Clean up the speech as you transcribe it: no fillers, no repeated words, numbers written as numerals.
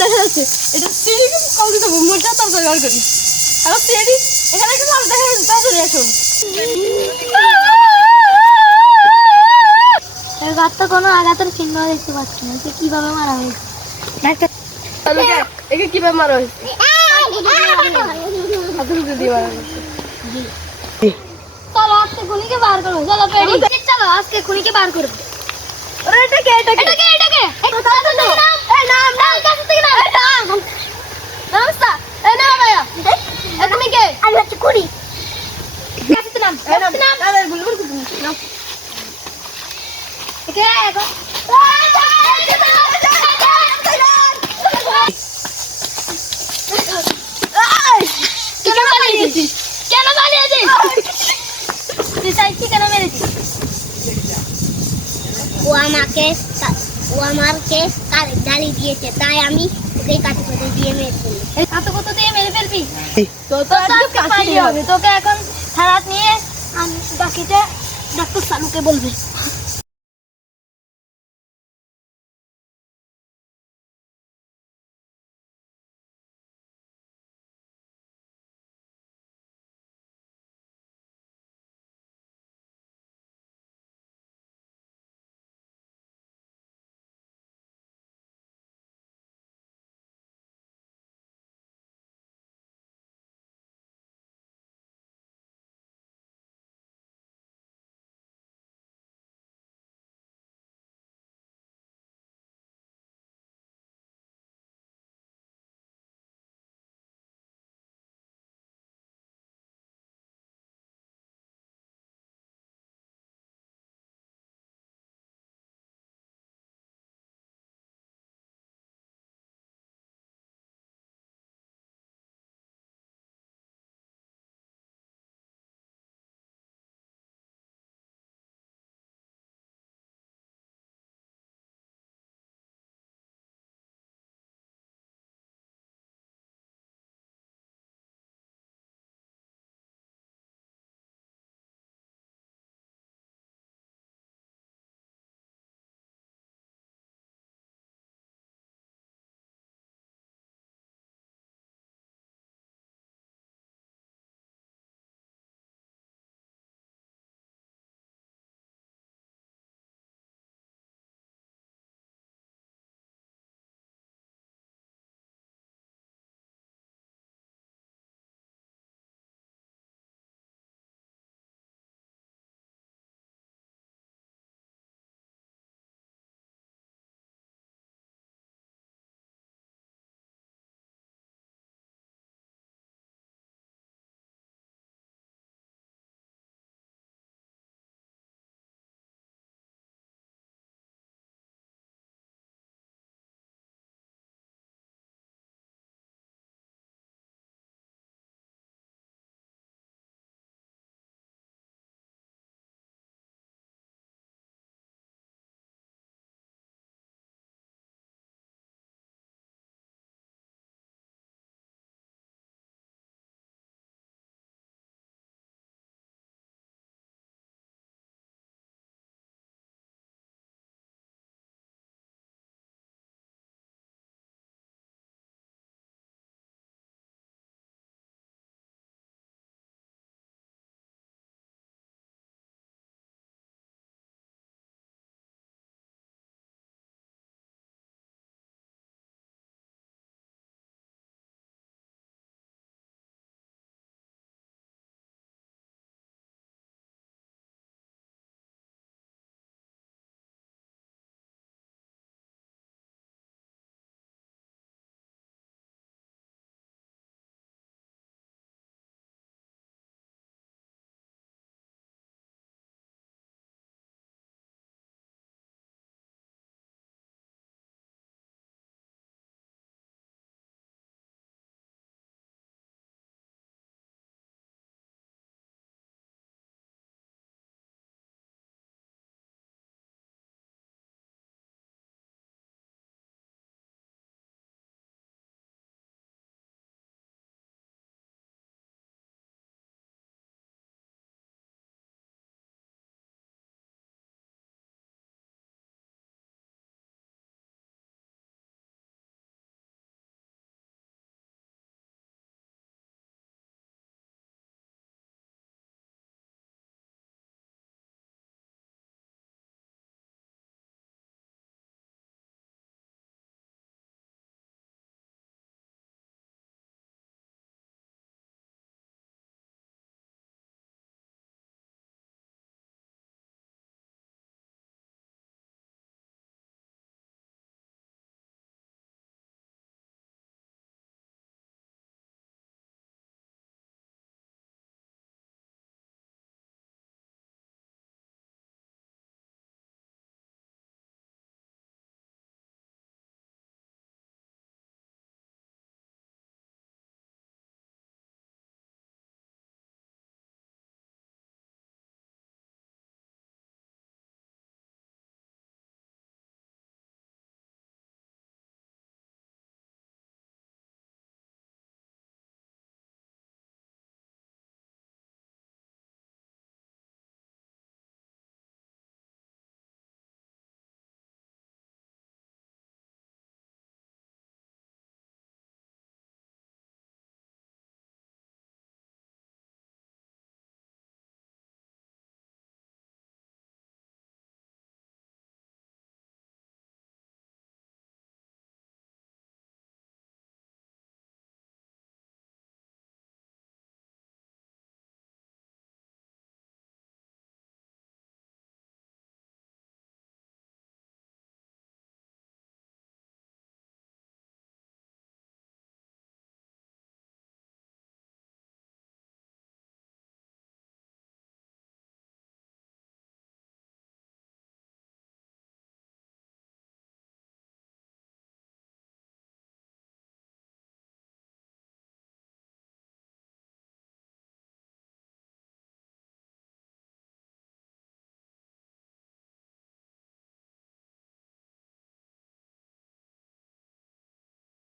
দেখা যাচ্ছে এটা সিঁড়ি কল দিতে মোটা তার জোগাড় করি হ্যালো সিঁড়ি এখানে একটা লাল দেখা যাচ্ছে তাড়াতাড়ি আসো এর গাছটা কোনো আঘাতের চিহ্ন দেখতে পাচ্ছি না যে কিভাবে মারা হয়েছে ডাক্তার একে কিভাবে মারা হয়েছে হাতুড়ি দিয়ে মারা হয়েছে চলো আজকে খুনিকে বার করো চলো পেডি চলো আজকে খুনিকে বার করব আরে এটাকে এই নাম কাছে থেকে নাম নমস্কার এই না ভাইয়া তুমি কে আমি হচ্ছে খুনি কাছে থেকে নাম আরে বুলবুল তুমি নাও একে এখন কেন পালিয়েছিস তুই চাইছি কেন মেরেছিস ও আমাকে গালি দিয়েছে তাই আমি ওকে কাছে করে দিয়ে মেরেছি কাছে কত দিয়ে মেরে ফেলবি তো আজকে ফাঁসি হবে তোকে এখন থানাত নিয়ে বাকিটা ডাক্তার সালুকে বলবে